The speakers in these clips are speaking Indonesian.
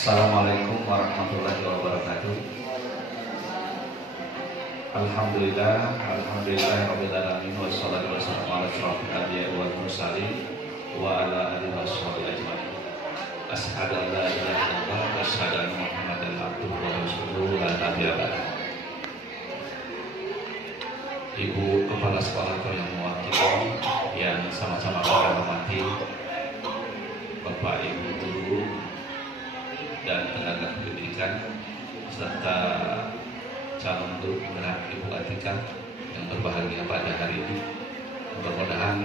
Assalamualaikum warahmatullahi wabarakatuh. Alhamdulillah alamin wassalatu wassalamu ala asyrofil anbiya'i wal mursalin wa ala alihi washabihi ajmain. Asyhadu an la ilaha illallah wa asyhadu anna Muhammadan abduhu wa rasuluhu la nabiyya ba'dahu. Ibu kepala sekolah yang mewakili yang sama-sama kita hormati, Bapak Ibu guru dan tenaga pendidikan serta calon guru penggerak Ibu Atika yang berbahagia pada hari ini. Mudah-mudahan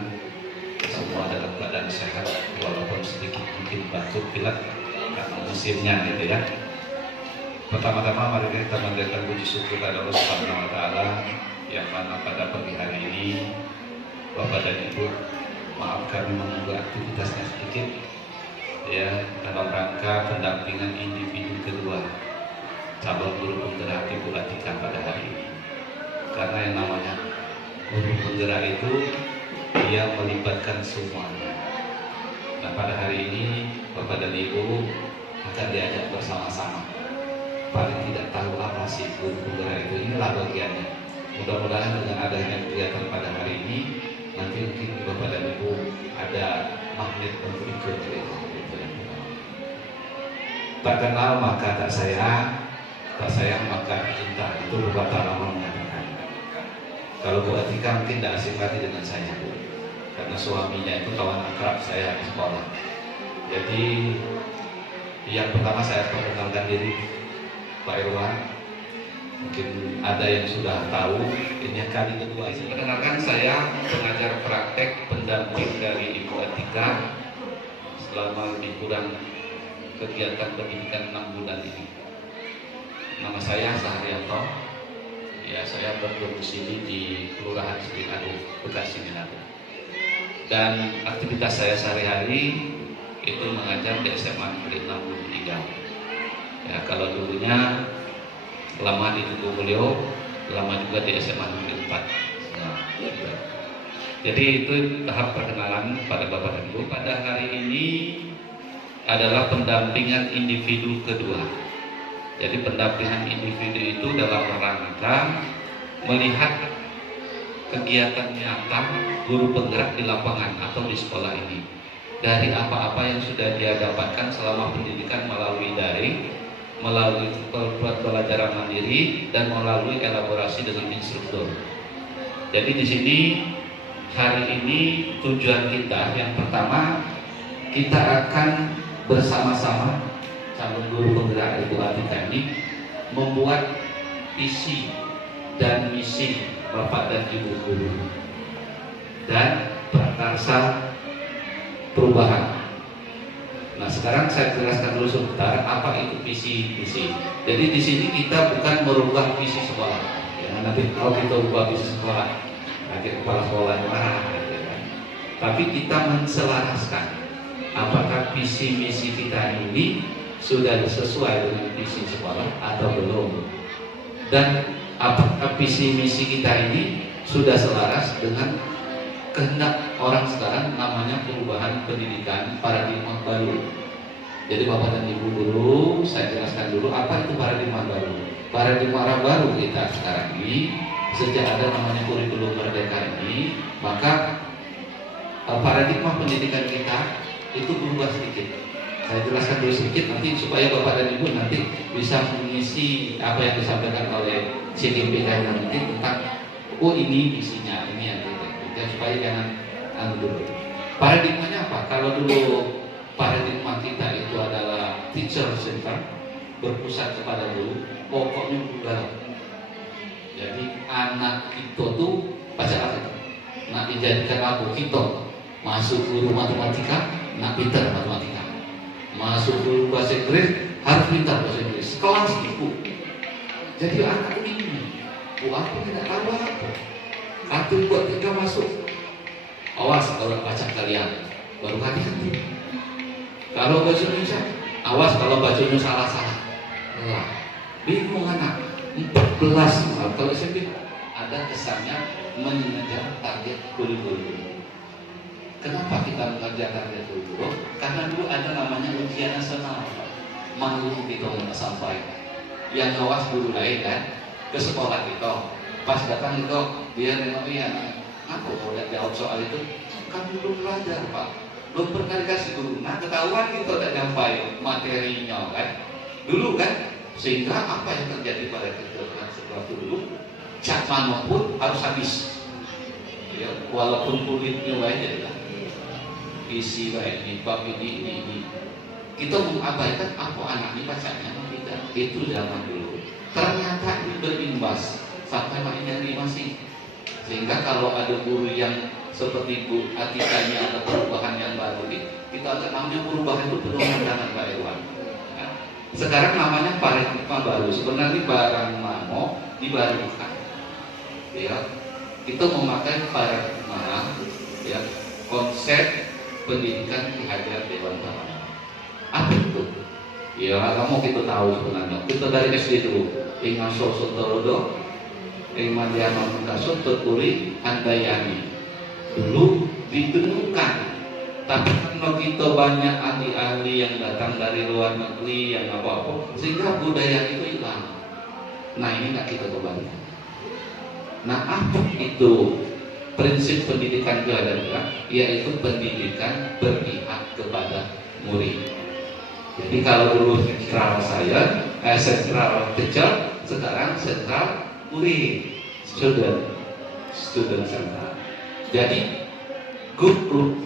semua dalam keadaan sehat walaupun sedikit mungkin batuk pilek karena musimnya gitu ya. Pertama-tama mari kita mendengarkan puji syukur kepada Allah Subhanahu wa taala yang mana pada pagi hari ini Bapak dan Ibu, maaf kami menunggu aktivitasnya sedikit ya, dalam rangka pendampingan individu kedua calon guru penggerak Ibu Atika pada hari ini. Karena yang namanya guru penggerak itu dia melibatkan semuanya. Nah pada hari ini Bapak dan Ibu akan diajak bersama-sama. Paling tidak tahu apa sih guru penggerak itu, inilah bagiannya. Mudah-mudahan dengan adanya kegiatan pada hari ini nanti mungkin Bapak dan Ibu ada magnet untuk ikut gitu. Tak kenal maka tak sayang maka cinta, itu pepatah lama mengatakan. Kalau Bu Atika mungkin tidak simpati dengan saya Bu, karena suaminya itu kawan akrab saya di sekolah. Jadi yang pertama saya perkenalkan diri Pak Irwan, mungkin ada yang sudah tahu, ini kali kedua. Perkenalkan saya pengajar praktek pendamping dari Ibu Atika selama lebih kurang kegiatan pendidikan 6 bulan ini. Nama saya Sahrianto. Ya, saya berdomisili di Kelurahan Siringadu, Bekasi, Manado. Dan aktivitas saya sehari-hari itu mengajar di SMA Negeri 63. Ya, kalau dulunya lama di Tugu Mulyo, lama juga di SMA Negeri 4. Nah, gitu. Jadi itu tahap perkenalan pada Bapak dan Ibu. Pada hari ini adalah pendampingan individu kedua. Jadi pendampingan individu itu dalam rangka melihat kegiatan nyata guru penggerak di lapangan atau di sekolah ini, dari apa-apa yang sudah dia dapatkan selama pendidikan melalui daring, melalui pembelajaran mandiri, dan melalui elaborasi dengan instruktur. Jadi di sini hari ini tujuan kita yang pertama, kita akan bersama-sama calon guru penggerak Ibu Atika ini membuat visi dan misi Bapak dan Ibu guru dan prakarsa perubahan. Nah sekarang saya jelaskan dulu sebentar apa itu visi misi. Jadi di sini kita bukan merubah visi sekolah. Ya, nanti kalau kita ubah visi sekolah, nanti kepala sekolah marah. Ya, kan? Tapi kita menselaraskan. Apakah visi misi kita ini sudah sesuai dengan visi sekolah atau belum? Dan apakah visi misi kita ini sudah selaras dengan kehendak orang sekarang, namanya perubahan pendidikan paradigma baru. Jadi Bapak dan Ibu guru, saya jelaskan dulu apa itu paradigma baru. Paradigma baru kita sekarang ini, sejak ada namanya kurikulum merdeka ini, maka paradigma pendidikan kita itu berubah sedikit. Saya jelaskan dulu sedikit nanti supaya Bapak dan Ibu nanti bisa mengisi apa yang disampaikan oleh CDPK nanti tentang ini isinya, ini yang kita supaya jangan dulu. Paradigmanya apa? Kalau dulu paradigma kita itu adalah teacher center, berpusat kepada guru, pokoknya guru. Jadi anak kita tuh baca apa? Nak dijadikan aku kita masuk guru matematika, nak pintar matematika. Masuk guru bahasa Inggris, harus pintar bahasa Inggris. Kelas itu. Jadi anak ini, aku tidak tahu apa. Aku buat kita masuk. Awas kalau baca kalian, baru hati-hati. Kalau baca Indonesia, awas kalau bacanya salah-salah. Nah, bingung anak. 14 kalau SMP ada kesannya mengejar target kurikulum. Kenapa kita mengerjakan itu? Karena dulu ada namanya ujian nasional. malu kita nggak sampai. Yang ngawas guru lain kan ke sekolah kita. Pas datang itu dia nengok ya, apa boleh jawab soal itu? Kan belum belajar Pak, belum pernah dikasih guru. Nah ketahuan kita tidak sampai materinya kan, dulu kan. Sehingga apa yang terjadi pada kita setelah dulu, cat mana pun harus habis. Ya, walaupun kulitnya banyak lah, isi baik ini, bab ini. Kita mengabaikan apa anak ini bacanya tidak. Itu zaman dulu. Ternyata ini berimbas sampai makin hari masih. Sehingga kalau ada guru yang seperti Bu Atikanya ada perubahan yang baru ini, kita ada namanya perubahan itu penuh tantangan Pak Irwan. Nah, sekarang namanya paradigma baru. Sebenarnya barang mamo dibarukan. Ya, kita memakai paradigma, ya, konsep pendidikan Ki Hajar Dewantara. Apa itu? Ya, kamu kita tahu sebenarnya. Kita dari SD dulu. Ingat Sosotorodo, Madiano Mengkasut, Tuturi, Handayani. Dulu ditemukan. Tapi karena kita banyak ahli-ahli yang datang dari luar negeri yang apa-apa, sehingga budaya itu hilang. Nah ini nggak kita kembali. Nah apa itu prinsip pendidikan keadaban? Yaitu pendidikan berpihak kepada murid. Jadi kalau dulu sentral saya, sentral teacher, sekarang sentral murid, student sentral. Jadi guru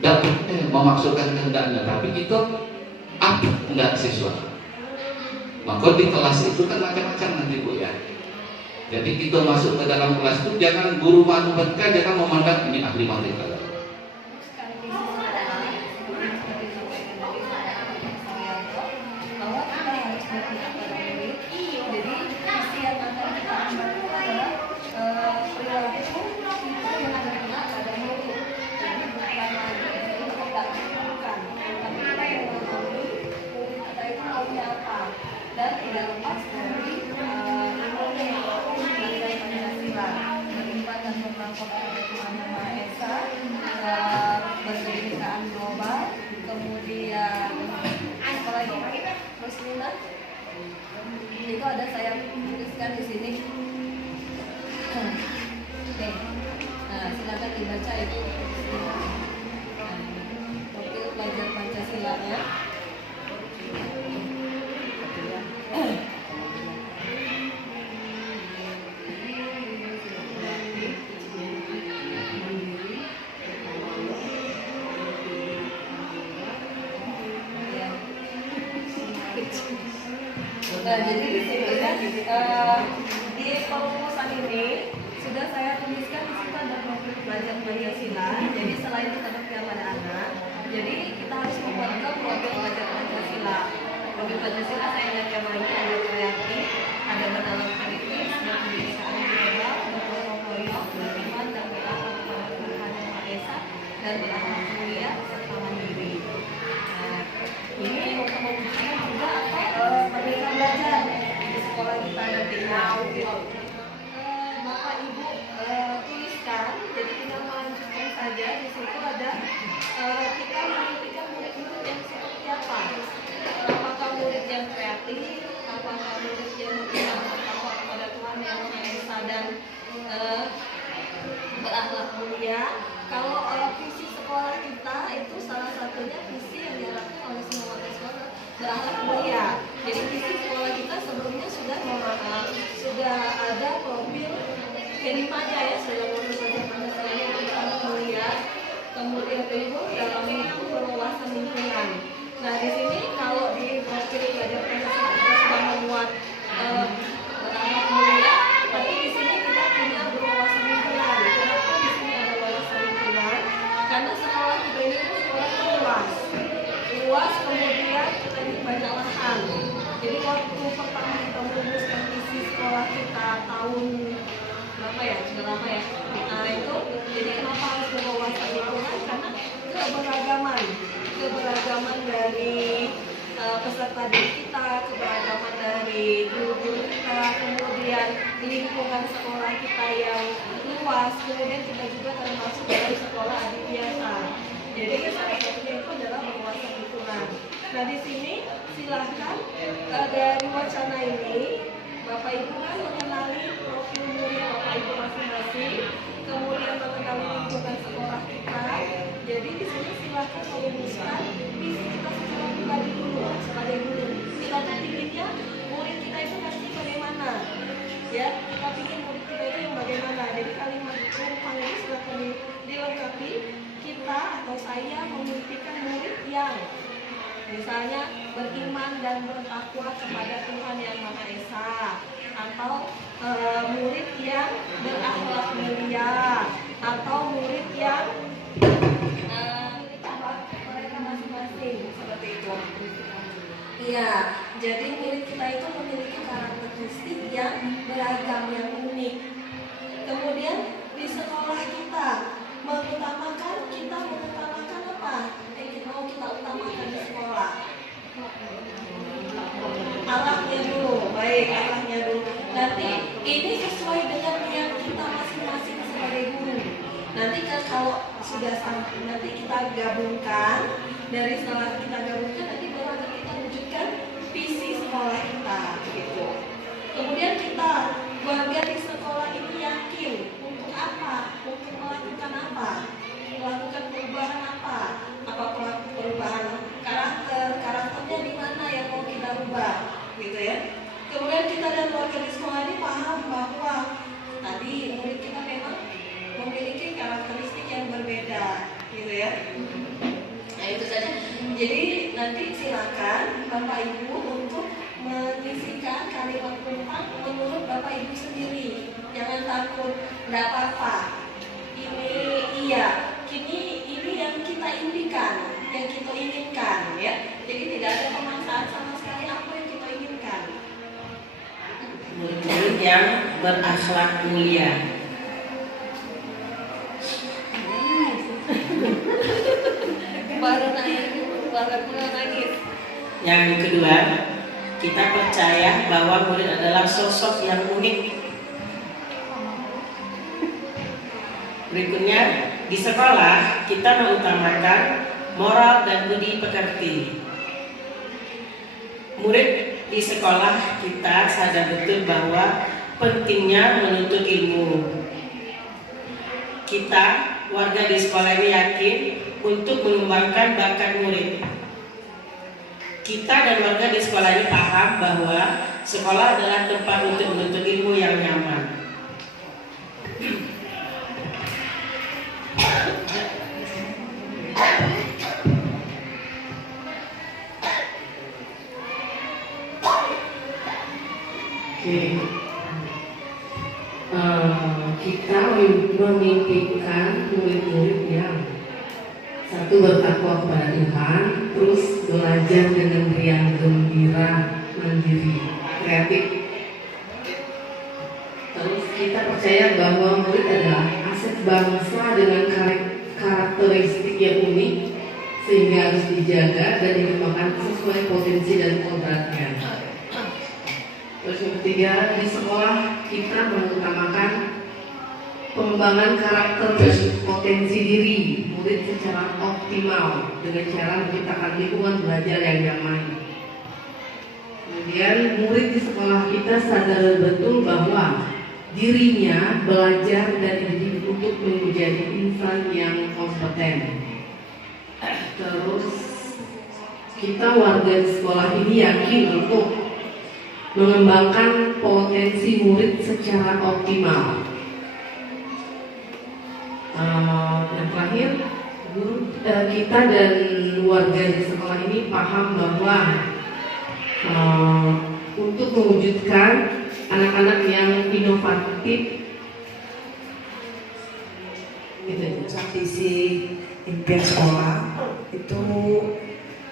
dapat memaksudkan kehendaknya, tapi itu apa enggak siswa. Maka di kelas itu kan macam-macam nanti Bu ya. Jadi kita masuk ke dalam kelas itu jangan guru manuverkan, jangan memandang ini ahli matematika. Dan tidak lepas dari ilmu yang belajar Pancasila, beriman dan berpraktek pada Tuhan Yang Maha Esa, berkebinekaan global, kemudian apa lagi? Muslimah. Itu ada saya tuliskan di sini. Oke, nah silakan dibaca itu. Profil pelajar Pancasila-nya. Nah, jadi di sini kan di perumusan ini sudah saya tuliskan di situ ada profil pelajar Pancasila. Jadi selain kita berpihak pada anak, jadi kita harus membuat profil pelajar Pancasila. Profil Pancasila saya lihat yang lainnya ada kreatif, ada berdalam kritis, berkebinekaan global, bergotong royong, beriman dan bertakwa kepada Tuhan Yang Maha Esa, dan berakhlak mulia serta mandiri. Nah, ini untuk membuktikan juga apa merdeka belajar di sekolah kita nantinya. Bapak Ibu tuliskan, jadi tinggal melanjutkan saja. Di situ ada kita memilihkan murid-murid yang seperti apa. Apakah murid yang kreatif, apakah murid yang bertakwa kepada Tuhan Yang Maha Esa dan berakhlak mulia. Kalau visi sekolah kita itu salah satunya visi yang diharapkan oleh semua mahasiswa berakhlak mulia. Jadi visi sekolah kita sebelumnya sudah ada profil kelimanya ya, sudah profil pelajar Pancasila yang berakhlak mulia. Kemudian kedua dalam itu berwawasan lingkungan. Nah di sini kalau di profil pelajar Pancasila kita sudah memuat berakhlak mulia, tapi di sini kita punya berwawasan lingkungan. Kenapa di sini ada wawasan lingkungan? Karena sekolah kita ini sekolah luas, kemudian kita ini banyak lahan. Jadi waktu pertama kita merumuskan visi sekolah kita tahun berapa ya? Sudah lama ya. Nah itu, jadi kenapa harus berwawasan lingkungan? Karena keberagaman dari peserta didik kita, keberagaman dari guru-guru kita, kemudian lingkungan sekolah kita yang luas, kemudian kita juga termasuk dalam sekolah adityasa. Jadi salah satunya itu adalah berwawasan lingkungan. Nah di sini silahkan dari wacana ini Bapak Ibu kan mengenali profil murid Bapak Ibu masing-masing, kemudian mengenali lingkungan sekolah kita. Jadi di sini silahkan merumuskan visi kita secara pribadi dulu sebagai guru. Kita pikirnya murid kita itu nanti bagaimana, ya kita pikir murid kita itu yang bagaimana. Jadi kalimat perumpamaan ini silahkan dilengkapi. Kita atau saya memimpikan murid yang misalnya beriman dan bertakwa kepada Tuhan Yang Maha Esa, atau murid yang berakhlak mulia, atau murid yang mereka masing-masing, seperti itu. Iya, jadi murid kita itu memiliki karakteristik yang beragam, yang unik. Kemudian di sekolah kita mengutamakan apa? Mau kita utamakan di sekolah. Arahnya dulu, baik arahnya dulu. Nanti ini sesuai dengan yang kita masing-masing sebagai guru. Nanti kan kalau sudah sampai, nanti kita gabungkan, dari setelah kita gabungkan nanti baru akan kita wujudkan visi sekolah kita, gitu. Kemudian kita warga di sekolah ini yakin untuk apa? Untuk melakukan apa? Melakukan perubahan apa? Apa perubahan karakternya di mana yang mau kita rubah, gitu ya. Kemudian kita dan warga di sekolah ini paham bahwa tadi murid kita memang memiliki karakteristik yang berbeda, gitu ya. Nah itu saja. Jadi nanti silakan Bapak Ibu untuk mengisikan kalimat penumpang menurut Bapak Ibu sendiri. Jangan takut, tidak apa-apa. Ini iya, ini yang kita impikan, yang kita inginkan, ya. Jadi tidak ada pemaksaan sama sekali apa yang kita inginkan. Murid-murid yang berakhlak mulia. Baru nangis. Yang kedua, kita percaya bahwa murid adalah sosok yang unik. Berikutnya, di sekolah kita mengutamakan moral dan budi pekerti. Murid di sekolah kita sadar betul bahwa pentingnya menuntut ilmu. Kita, warga di sekolah ini yakin untuk mengembangkan bakat murid. Kita dan warga di sekolah ini paham bahwa sekolah adalah tempat untuk menuntut ilmu yang nyaman. Kita memimpikan murid-murid yang satu bertakwa kepada Tuhan, terus belajar dengan riang gembira, mandiri, kreatif. Terus kita percaya bahwa murid adalah aset bangsa dengan karakteristik yang unik, sehingga harus dijaga dan dikembangkan sesuai potensi dan kodratnya. Terus yang ketiga, di sekolah kita mengutamakan pengembangan karakter dan potensi diri murid secara optimal dengan cara menciptakan lingkungan belajar yang nyaman. Kemudian murid di sekolah kita sadar betul bahwa dirinya belajar dan dididik untuk menjadi insan yang kompeten. Terus kita warga di sekolah ini yakin untuk mengembangkan potensi murid secara optimal. Yang terakhir, kita dan warga di sekolah ini paham bahwa untuk mewujudkan anak-anak yang inovatif, visi impian sekolah itu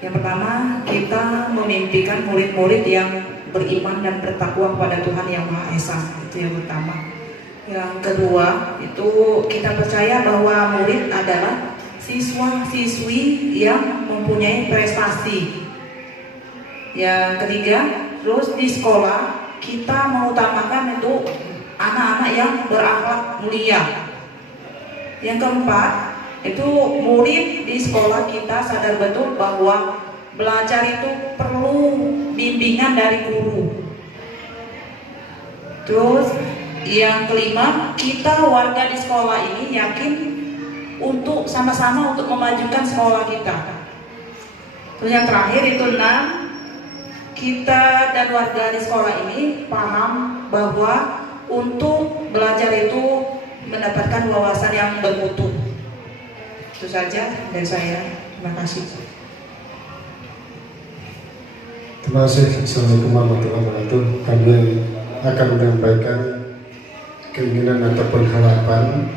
yang pertama, kita memimpikan murid-murid yang beriman dan bertakwa kepada Tuhan Yang Maha Esa. Itu yang pertama. Yang kedua, itu kita percaya bahwa murid adalah siswa-siswi yang mempunyai prestasi. Yang ketiga, terus di sekolah kita mengutamakan itu anak-anak yang berakhlak mulia. Yang keempat, itu murid di sekolah kita sadar betul bahwa belajar itu perlu bimbingan dari guru. Terus yang kelima, kita warga di sekolah ini yakin untuk sama-sama untuk memajukan sekolah kita. Terus yang terakhir itu 6, kita dan warga di sekolah ini paham bahwa untuk belajar itu mendapatkan wawasan yang bermutu. Itu saja dari saya. Terima kasih. Terima kasih. Assalamualaikum warahmatullahi wabarakatuh. Kami akan menyampaikan keinginan ataupun harapan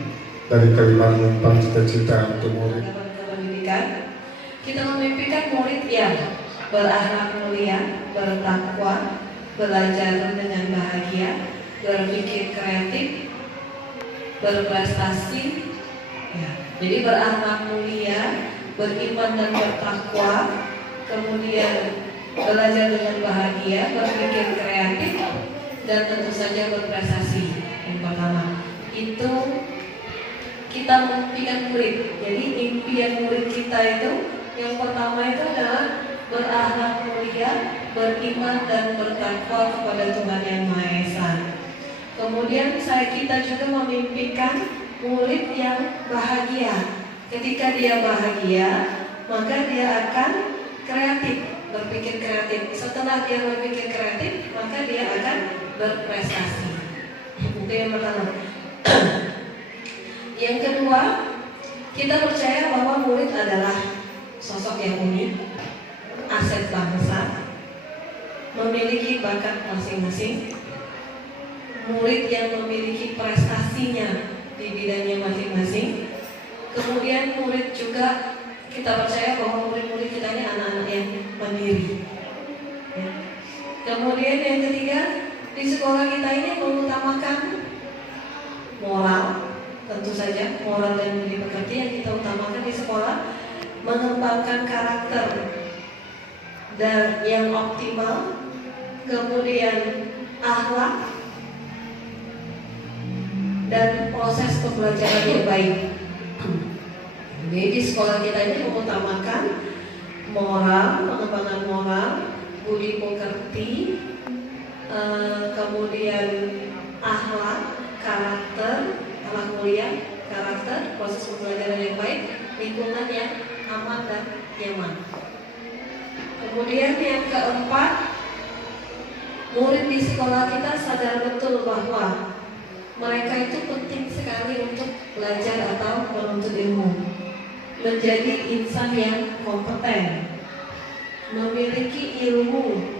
dari kelima penumpang cita-cita untuk murid. Pendidikan, kita memimpikan murid yang berakhlak mulia, bertakwa, belajar dengan bahagia, berpikir kreatif, berprestasi. Ya. Jadi berakhlak mulia, beriman dan bertakwa, kemudian belajar dengan bahagia, berpikir kreatif, dan tentu saja berprestasi. Yang pertama itu kita memimpikan murid. Jadi impian murid kita itu yang pertama itu adalah berakhlak mulia, beriman dan bertakwa kepada Tuhan Yang Maha Esa. Kemudian kita juga memimpikan murid yang bahagia. Ketika dia bahagia, maka dia akan kreatif, berpikir kreatif. Setelah dia berpikir kreatif, maka dia akan berprestasi. Itu yang pertama. Yang kedua, kita percaya bahwa murid adalah sosok yang unik, aset bangsa, memiliki bakat masing-masing, murid yang memiliki prestasinya di bidangnya masing-masing. Kemudian murid juga kita percaya bahwa murid-murid kita ini anak-anak yang mandiri. Ya. Kemudian yang ketiga, di sekolah kita ini mengutamakan moral, tentu saja moral dan budi pekerti yang kita utamakan di sekolah, mengembangkan karakter dan yang optimal, kemudian akhlak dan proses pembelajaran yang baik. Jadi di sekolah kita ini mengutamakan moral, pengembangan moral, budi pekerti, kemudian akhlak, karakter, akhlak mulia, karakter, proses pembelajaran yang baik, lingkungan yang aman dan nyaman. Kemudian yang keempat, murid di sekolah kita sadar betul bahwa mereka itu penting sekali untuk belajar atau menuntut ilmu, menjadi insan yang kompeten, memiliki ilmu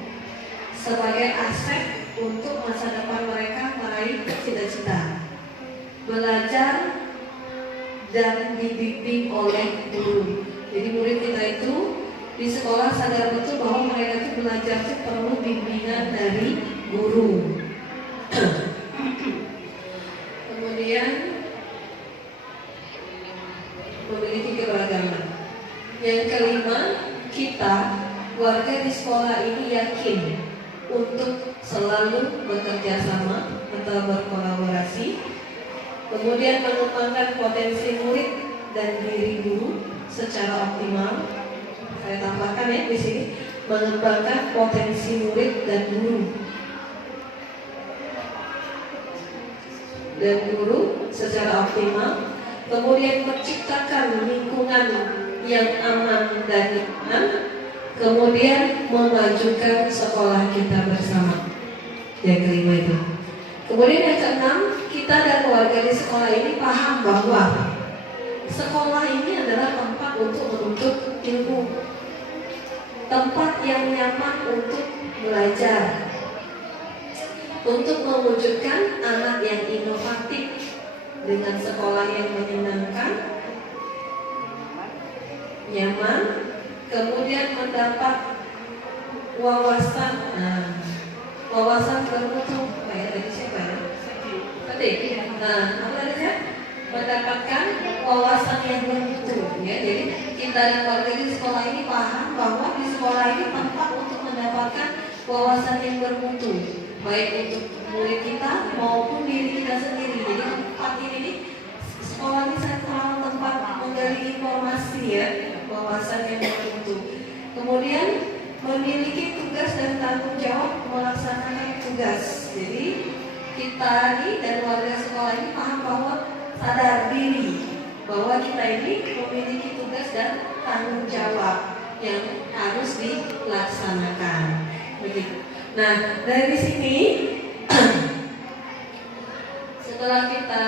sebagai aset untuk masa depan mereka meraih cita-cita, belajar dan dibimbing oleh guru. Jadi murid kita itu di sekolah sadar betul bahwa mereka itu belajar itu perlu bimbingan dari guru. Kemudian memiliki keberagaman. Yang kelima, kita warga di sekolah ini yakin untuk selalu bekerja sama atau berkolaborasi, kemudian mengembangkan potensi murid dan diri guru secara optimal. Saya tambahkan ya di sini, mengembangkan potensi murid dan guru secara optimal, kemudian menciptakan lingkungan yang aman dan nyaman, kemudian memajukan sekolah kita bersama. Yang kelima itu. Kemudian yang keenam, kita dan warga di sekolah ini paham bahwa sekolah ini adalah tempat untuk menuntut ilmu, tempat yang nyaman untuk belajar, untuk mewujudkan anak yang inovatif dengan sekolah yang menyenangkan, nyaman, kemudian mendapat wawasan bermutu. Tadi siapa ya? Tadi. Apa tadi ya? Mendapatkan wawasan yang bermutu. Ya, jadi kita dan warga di sekolah ini paham bahwa di sekolah ini tempat untuk mendapatkan wawasan yang bermutu, baik untuk murid kita maupun diri kita sendiri. Jadi tempat ini sekolah ini sentral, tempat menggali informasi ya, wawasan yang bermutu. Kemudian memiliki tugas dan tanggung jawab melaksanakan tugas. Jadi kita ini dan warga sekolah ini paham bahwa sadar diri bahwa kita ini memiliki tugas dan tanggung jawab yang harus dilaksanakan. Begitu. Nah, dari sini setelah kita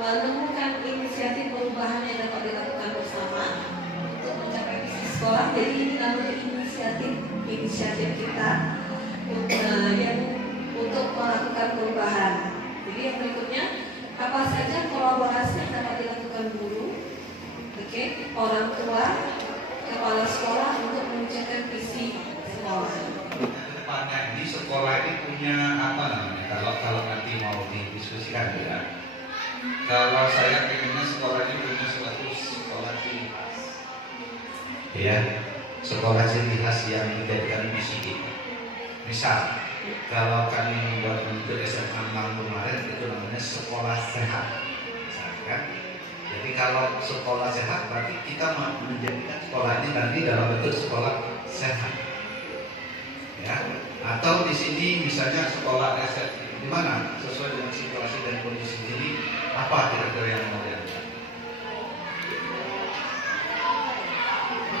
menemukan inisiatif perubahan yang dapat dilakukan bersama untuk mencapai visi sekolah, jadi ini namanya inisiatif kita yang untuk melakukan perubahan. Jadi yang berikutnya, apa saja kolaborasi yang dapat dilakukan guru, orang tua, kepala sekolah untuk mencapai visi sekolah. Depannya ini sekolah ini punya apa namanya? Kalau nanti mau didiskusikan ya. Kalau saya pengennya sekolah ini punya suatu sekolah ciri khas. Ya, sekolah ciri khas yang dijadikan misi kita. Misal, kalau kami membuat untuk SMA 6 kemarin itu namanya sekolah sehat, kan? Jadi kalau sekolah sehat berarti kita menjadikan sekolah ini nanti dalam bentuk sekolah sehat, ya. Atau di sini misalnya sekolah reset, di mana sesuai dengan situasi dan kondisi ini apa kira-kira yang mau dilakukan?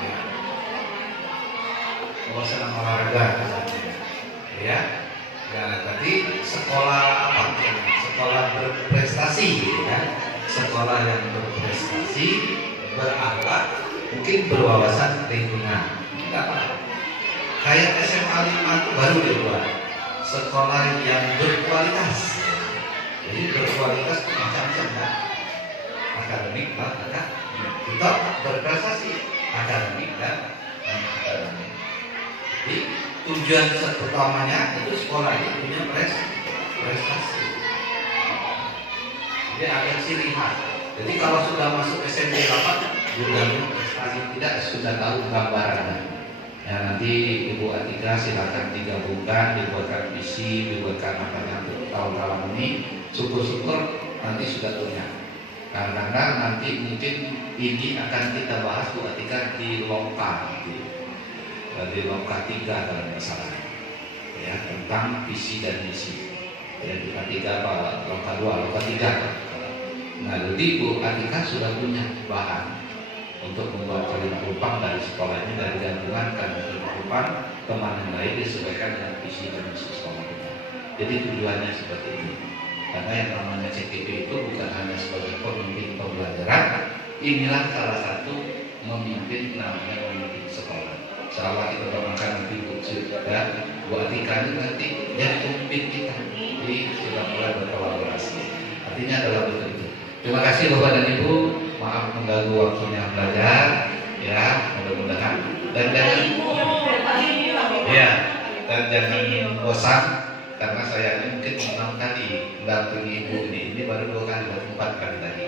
Ya. Oh, senang olahraga, ya. Ya, tadi sekolah apa? Sekolah berprestasi, ya. Sekolah yang berprestasi, berakhlak, mungkin berwawasan lingkungan. Tidak apa? Kayak SMA 5 itu baru dibuat sekolah yang berkualitas. Jadi berkualitas itu macam-macam, kan? Akademik, kita berprestasi, akademik dan akademik. Jadi tujuan utamanya itu sekolah ini punya prestasi. Jadi ada ciri khas. Jadi kalau sudah masuk SMP 8 sudah prestasi, tidak sudah tahu gambarannya. Ya, nanti Ibu Atika silakan digabungkan, dibuatkan visi, dibuatkan makanya untuk tahun-tahun ini. Syukur-syukur nanti sudah punya. Karena nanti mungkin ini akan kita bahas Bu Atika di Lompa, di Lompa 3 kalau tidak salah, ya, tentang visi dan misi. Ya, di Atika apa? Lompa 2, Lompa 3. Nah, jadi Bu Atika sudah punya bahan untuk membuat kalimat upang dari sekolah ini, dari gabungan kalimat upang teman yang lain disesuaikan dengan visi dan misi sekolah kita. Jadi tujuannya seperti ini. Karena yang namanya CTP itu bukan hanya sebagai pemimpin pembelajaran, inilah salah satu memimpin, namanya memimpin sekolah. Salah kita doakan nanti Bu Atika ini nanti jadi pemimpin kita. Jadi sudah mulai berkolaborasi. Artinya adalah betul itu. Terima kasih Bapak dan Ibu. Maaf mengganggu waktunya belajar, ya, mudah-mudahan dan jangan bosan karena saya ini mungkin 6 kali mendampingi Ibu ini baru 2 kali atau 4 kali tadi.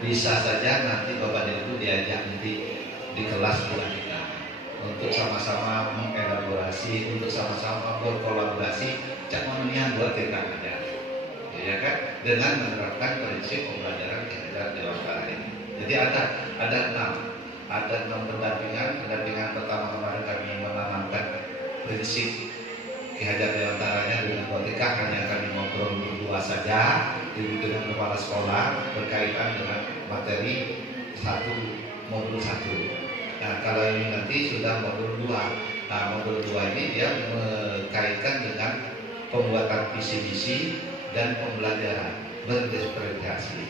Bisa saja nanti Bapak dan Ibu diajak nanti di kelas Bu Atika untuk sama-sama mengelaborasi, untuk sama-sama berkolaborasi, cak menunian buat kita aja, ya kan? Dengan menerapkan prinsip pembelajaran kehajar dewasa ini. Jadi ada 6 pendampingan pertama kemarin kami menanamkan prinsip kehajar dewasananya dengan Atika, hanya kami ngobrol berdua saja dengan kepala sekolah berkaitan dengan materi modul 1. Nah, kalau ini nanti sudah modul 2. Nah, modul 2 ini dia berkaitan dengan pembuatan visi-misi dan pembelajaran berdiskripsi.